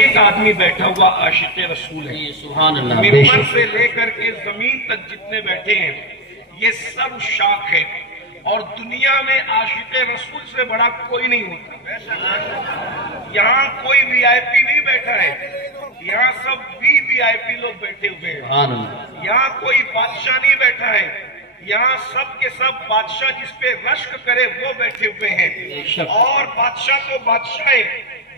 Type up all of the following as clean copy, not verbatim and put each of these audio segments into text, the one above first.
एक आदमी बैठा हुआ आशिक रसूल है। सुभान अल्लाह। मिंबर से लेकर के जमीन तक जितने बैठे हैं ये सब शाख है और दुनिया में आशिक रसूल से बड़ा कोई नहीं होता। यहाँ कोई वीआईपी नहीं बैठा है, यहाँ सब वीवीआईपी लोग बैठे हुए हैं। यहाँ कोई बादशाह नहीं बैठा है, यहाँ सब के सब बादशाह जिस पे रश्क करे वो बैठे हुए हैं। और बादशाह तो बादशाह है,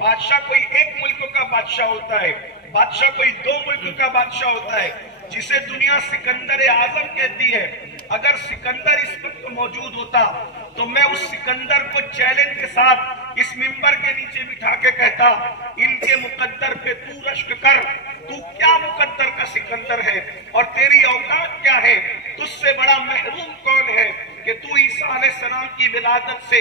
बादशाह कोई एक मुल्क का बादशाह होता है, बादशाह कोई दो मुल्क का बादशाह होता है, जिसे दुनिया सिकंदर आजम कहती है। अगर सिकंदर इस वक्त मौजूद होता तो मैं उस सिकंदर को चैलेंज के साथ इस मिंबर के नीचे बिठा के कहता, इनके मुकद्दर पे तू रश्क कर, तू क्या मुकद्दर का सिकंदर है और तेरी औकात क्या है, तुझसे बड़ा महरूम कौन है कि तू ईसा अलैहिस्सलाम की विलादत से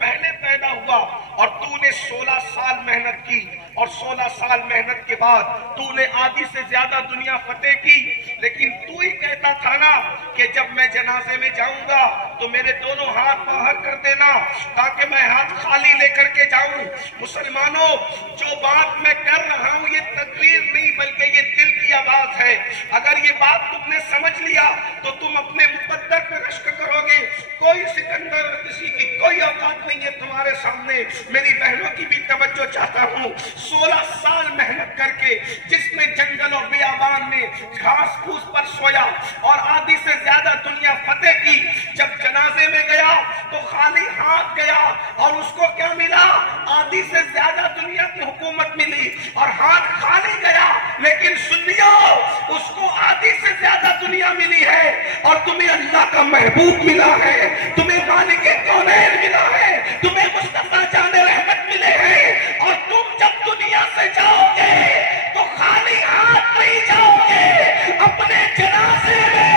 पहले पैदा हुआ और तूने 16 साल मेहनत की और 16 साल मेहनत के बाद तूने आधी से ज्यादा दुनिया फतेह की। लेकिन तू ही कहता था ना कि जब मैं जनाजे में जाऊंगा तो मेरे दोनों हाथ बाहर कर देना ताकि मैं हाथ खाली लेकर के जाऊं। मुसलमानों, जो बात मैं कर रहा हूं ये तकरीर नहीं बल्कि ये दिल की आवाज है। अगर ये बात तुमने समझ लिया तो तुम अपने मुकद्दर पे रश्क करोगे। कोई सिकंदर किसी की कोई औकात नहीं है तुम्हारे सामने। मेरी बहनों की भी तवज्जो चाहता हूँ। 16 साल मेहनत करके जिसने जंगल और बियाबान में घास फूस पर सोया और आधी से ज्यादा दुनिया फतेह की, जब जनाजे में गया तो खाली हाथ गया और उसको क्या मिला? आधी से ज्यादा दुनिया की हुकूमत मिली और हाथ खाली गया। लेकिन सुनियो, उसको आधी से ज्यादा दुनिया मिली है और तुम्हें अल्लाह का महबूब मिला है, तुम्हें मालिक कौनैन मिला है, तुम्हें मुस्तफा जाने रहमत मिले हैं। और तुम जब दुनिया से जाओगे तो खाली हाथ नहीं जाओगे, अपने जनाजे में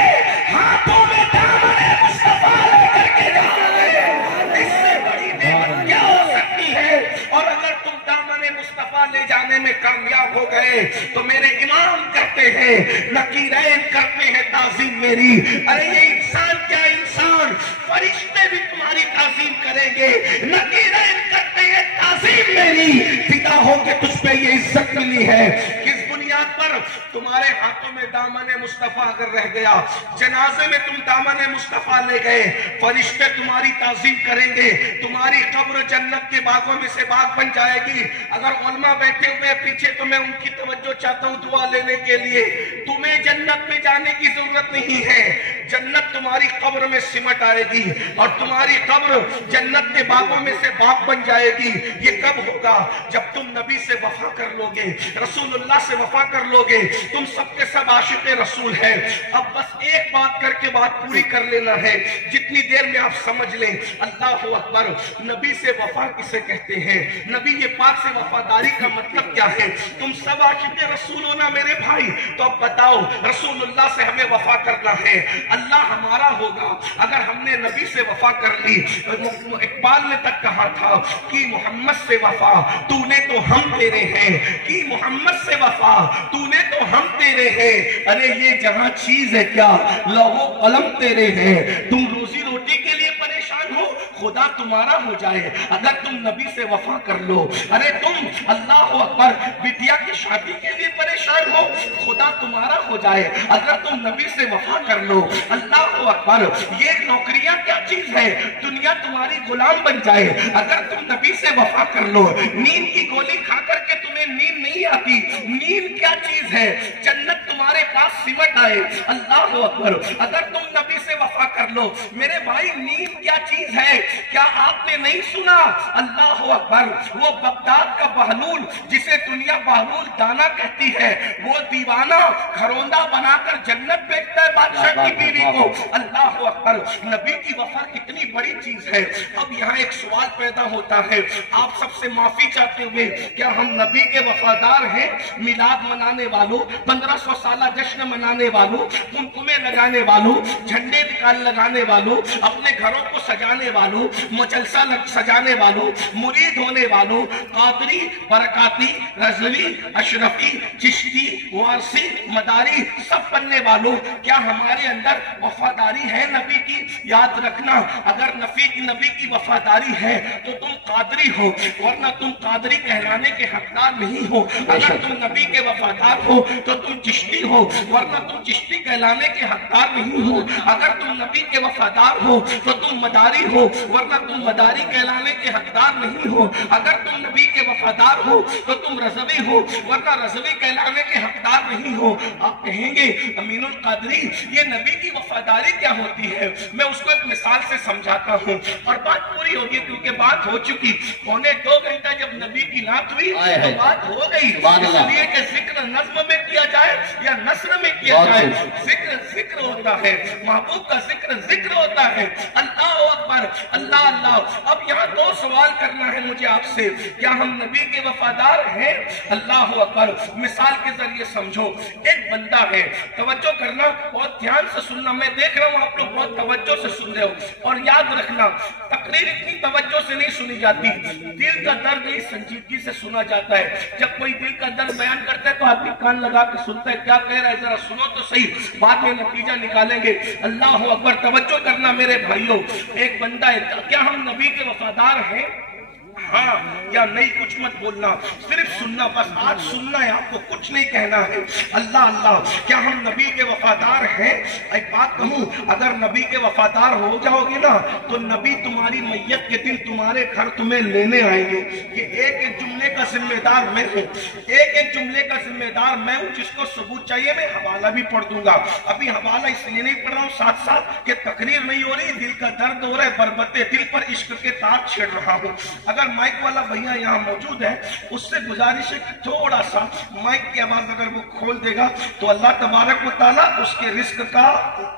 हाथों में दामन मुस्तफा लेकर के जाओगे। इससे बड़ी नेमत क्या हो सकती है? और अगर तुम दामन मुस्तफा ले जाने में कामयाब हो गए तो मेरे इमाम कहते हैं, नकीरैन करते हैं ताज़ीम मेरी। अरे ये इंसान क्या इंसान, फरिश्ते भी तुम्हारी ताज़ीम करेंगे। नकीरैन करते हैं ताज़ीम मेरी, फिदा होके तुझ पे ये इज्जत मिली है। किस बुनियाद पर? तुम्हारे हाथों में दामन मुस्तफा अगर रह गया, जनाजे में तुम दामन मुस्तफा ले गए, फरिश्ते तुम्हारी ताज़ीम करेंगे, तुम्हारी कब्र जन्नत के बागों में से बाग बन जाएगी। अगर उलमा बैठे हुए पीछे तो मैं उनकी तवज्जो चाहता हूँ दुआ लेने के लिए। तुम्हें जन्नत में जाने की जरूरत नहीं है, जन्नत तुम्हारी कब्र में सिमट आएगी और तुम्हारी कब्र जन्नत के बागों में से बाग बन जाएगी। ये कब होगा? जब तुम नबी से वफा कर लोगे, रसूलुल्लाह से वफा कर लोगे। तुम सबके सब आशिक रसूल है। अब बस एक बात करके बात पूरी कर लेना है, जितनी देर में आप समझ लें। अल्लाहु अकबर। नबी से वफा किसे कहते हैं? नबी ये पाक से वफादारी का मतलब क्या है? तुम सब आशिक रसूल हो ना मेरे भाई, तो अब बताओ रसूलुल्लाह से हमें वफा करना है, अल्लाह हमारा होगा अगर हमने नबी से वफा कर ली। इकबाल ने तक कहा था कि मोहम्मद से वफा तूने तो हम तेरे हैं, कि मोहम्मद से वफा तूने तो हम तेरे हैं। अरे ये जहां चीज है क्या, लौहो कलम तेरे हैं। तुम रोजी रोटी के लिए परेशान हो, खुदा तुम्हारा हो जाए अगर तुम नबी से वफा कर लो। अरे तुम अल्लाह अकबर बिटिया की शादी के लिए परेशान हो, खुदा तुम्हारा हो जाए अगर तुम नबी से वफा कर लो। अल्लाह अकबर। ये नौकरियां क्या चीज है, दुनिया तुम्हारी गुलाम बन जाए अगर तुम नबी से वफा कर लो। नींद की गोली खा करके तुम्हें नींद नहीं आती, नींद क्या चीज है, जन्नत तुम्हारे पास सिमट आए। अल्लाह अकबर। अगर तुम नबी से वफा कर लो मेरे भाई, नींद क्या चीज है? क्या आपने नहीं सुना? अल्लाह अकबर। वो बगदाद का बहलूल जिसे दुनिया बहलूल दाना कहती है, वो दीवाना घरौंदा बनाकर जन्नत बेचता है बादशाह की बीवी को। अल्लाह अकबर। नबी की वफा कितनी बड़ी चीज है। अब यहाँ एक सवाल पैदा होता है, आप सबसे माफी चाहते हुए, क्या हम नबी के वफादार हैं? मिलाद मनाने वालों, 1500 साल वाला, जश्न मनाने वालों, कुमकुमे लगाने वालों, झंडे लगाने वालों, अपने घरों को सजाने वालों, मुजलसा सजाने वालों, मुरीद होने वालों, कादरी, बरकाती, रजवी, अशरफी, चिश्ती, वारसी, मदारी, सब बनने वालों, क्या हमारे अंदर वफादारी है नबी की? याद रखना, अगर नबी की वफादारी है तो तुम कादरी हो, वरना तुम कादरी कहलाने के हकदार नहीं हो। अगर तुम नबी के वफादार हो तो तुम चिश्ती हो, वरना तुम चिश्ती कहलाने के हकदार नहीं हो। अगर तुम नबी के वफादार हो तो तुम मदारी हो, वरना तुम मदारी कहलाने के हकदार नहीं हो। अगर तुम नबी के वफादार हो तो तुम रज़वी हो, वरना रज़वी कहलाने के हकदार नहीं हो। आप कहेंगे अमीनुल कादरी ये नबी की वफादारी क्या होती है? मैं उसको एक मिसाल से समझाता हूँ और बात पूरी होगी, क्योंकि बात हो चुकी। पौने 2 घंटा जब नबी की नात हुई तो बात हो गई। इसलिए कि जिक्र नज़्म में किया जाए या नस्र में किया जाए, जिक्र होता है, महबूब का जिक्र होता है। अल्लाह अकबर, अल्लाह अल्लाह। अब यहाँ 2 सवाल करना है मुझे आपसे, क्या हम नबी के वफादार हैं? अल्लाह अकबर। मिसाल के जरिए समझो, एक बंदा है, तवज्जो करना, बहुत ध्यान से सुनना। मैं देख रहा हूँ आप लोग बहुत तवज्जो से सुन रहे हो, और याद रखना तकरीर इतनी तवज्जो से नहीं सुनी जाती, दिल का दर्द ही संजीदगी से सुना जाता है। जब कोई दिल का दर्द बयान करता है तो आदमी कान लगा के सुनता है, क्या कह रहा है जरा सुनो तो सही, बाद में नतीजा निकालेंगे। अल्लाह अकबर। तवज्जो करना मेरे भाइयों, एक बंदा है, क्या हम नबी के वफादार हैं? हाँ या नहीं, कुछ मत बोलना, सिर्फ सुनना, बस आज सुनना है आपको, कुछ नहीं कहना है। अल्लाह अल्लाह। क्या हम नबी के वफादार हैं? एक बात कहूं, अगर नबी के वफादार हो जाओगे ना तो नबी तुम्हारी मैयत के दिन तुम्हारे घर तुम्हें लेने आएंगे। ये एक एक जुमले का जिम्मेदार मैं हूँ, एक एक जुमले का जिम्मेदार मैं हूँ। जिसको सबूत चाहिए मैं हवाला भी पढ़ दूंगा। अभी हवाला इसलिए नहीं पढ़ रहा हूँ साथ साथ कि तकरीर नहीं हो रही, दिल का दर्द हो रहा है, बरबते दिल पर इश्क के तार छेड़ रहा हूँ। अगर माइक वाला भैया यहाँ मौजूद है, उससे गुजारिश है कि थोड़ा सा माइक की आवाज अगर वो खोल देगा तो अल्लाह तबारक व तआला उसके रिस्क का,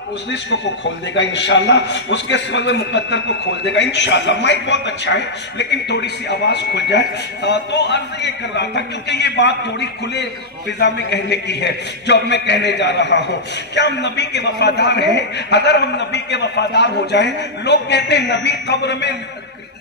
उस रिस्क को खोल देगा इंशाल्लाह, उसके सवाल मुकद्दर को खोल देगा इंशाल्लाह। माइक बहुत अच्छा है लेकिन थोड़ी सी आवाज खुल जाए। तो अर्ज ये कर रहा था, क्योंकि ये बात थोड़ी खुले फिजा में कहने की है जो अब मैं कहने जा रहा हूँ। क्या हम नबी के वफादार हैं? अगर हम नबी के वफादार हो जाए, लोग कहते हैं नबी कब्र में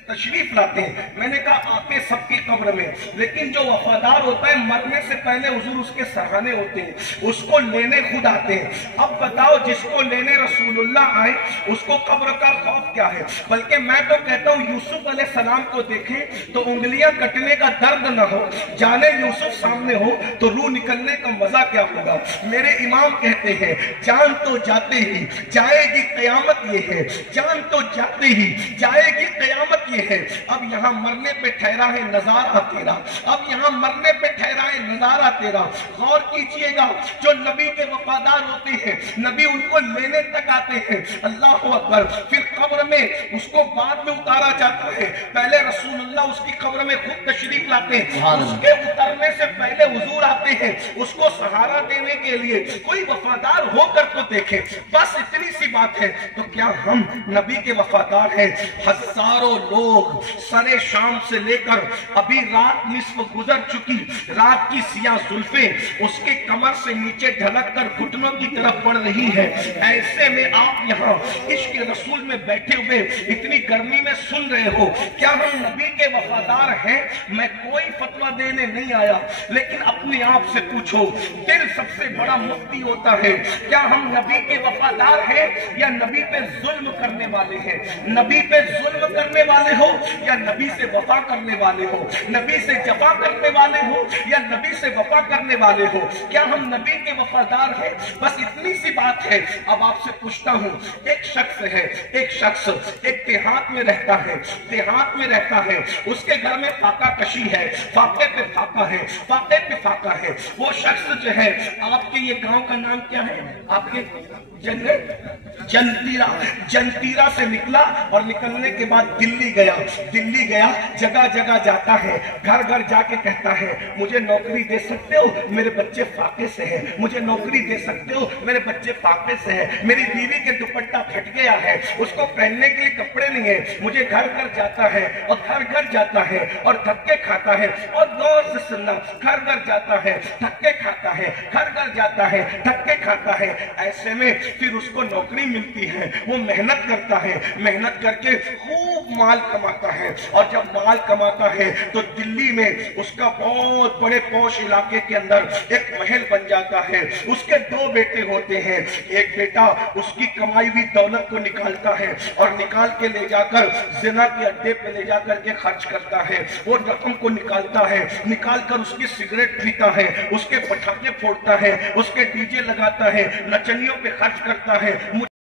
तशरीफ लाते हैं, मैंने कहा आते सबकी कब्र में, लेकिन जो वफादार होता है मरने से पहले हुजूर उसके सराहने होते हैं, उसको लेने खुद आते हैं। अब बताओ, जिसको लेने रसूलुल्लाह आए उसको कब्र का खौफ क्या है? बल्कि मैं तो कहता हूँ यूसुफ अलैहिस्सलाम को देखें तो उंगलियां कटने का दर्द न हो, जाने यूसुफ सामने हो तो रूह निकलने का मजा क्या होगा। मेरे इमाम कहते हैं जान तो जाते ही जाएगी कयामत, ये है जान तो जाते ही जाएगी कयामत ये है। अब यहाँ मरने पे ठहरा है नजारा तेरा, अब यहाँ मरने पे ठहरा है नजारा तेरा। गौर कीजिएगा, जो नबी के वफादार होते हैं नबी उनको लेने तक आते हैं। अल्लाह अकबर। फिर कब्र में उसको बाद में उतारा जाता है, पहले रसूलुल्लाह उसकी कब्र में खुद तशरीफ लाते हैं, उसके उतरने से पहले हुजूर आते हैं उसको सहारा देने के लिए। कोई वफादार होकर तो देखे, बस इतनी सी बात है। तो क्या हम नबी के वफादार हैं? हजारों लोग सरे शाम से लेकर अभी रात निस्फ गुजर चुकी, रात की सियाह जुल्फें उसके कमर से नीचे ढलक कर घुटनों की तरफ बढ़ रही है। ऐसे में आप यहाँ इश्क रसूल में बैठे हुए इतनी गर्मी में सुन रहे हो, क्या हम नबी के वफादार हैं? मैं कोई फतवा देने नहीं आया, लेकिन अपने आप से पूछो, दिल सबसे बड़ा मुफ्ती होता है। क्या हम नबी के वफादार हैं या नबी पे जुल्म करने वाले हैं? नबी पे जुल्म करने वाले हो या नबी से वफा करने वाले हो? नबी से जफा करने वाले हो या नबी से वफा करने वाले हो? क्या हम नबी के वफादार हैं? बस इतनी सी बात है। अब आपसे पूछता हूं, एक शख्स है, एक शख्स एक देहात में रहता है, देहात में रहता है, उसके घर में फाका कशी है, फाके पे फाका है, फाके पे फाका है। वो शख्स जो है, आपके ये गांव का नाम क्या है? आपके जंतीरा, जंतीरा से निकला और निकलने के बाद दिल्ली गया। गया, दिल्ली गया, जगह जगह जाता है, घर घर जाके कहता है मुझे नौकरी दे सकते हो, मेरे बच्चे फाके से हैं, मुझे नौकरी दे सकते हो, मेरे बच्चे फाके से हैं, मेरी बीवी के दुपट्टा फट गया है, उसको पहनने के लिए कपड़े नहीं है। मुझे घर घर जाता है और घर घर जाता है और धक्के खाता है, और गौर से सुनना, घर घर जाता है, धक्के खाता है, घर घर जाता है, धक्के खाता है। ऐसे में फिर उसको नौकरी मिलती है, वो मेहनत करता है, मेहनत करके खूब माल कमाता है, और जब माल कमाता है तो दिल्ली में उसका बहुत बड़े पौष इलाके के अंदर एक महल बन जाता है। उसके दो बेटे होते हैं, एक बेटा उसकी कमाई हुई दौलत को निकालता है और निकाल के ले जाकर जिना के अड्डे पे ले जाकर के खर्च करता है। वो रकम को निकालता है, निकाल कर उसकी सिगरेट पीता है, उसके पटाखे फोड़ता है, उसके डीजे लगाता है, नचनियों पे खर्च करता है।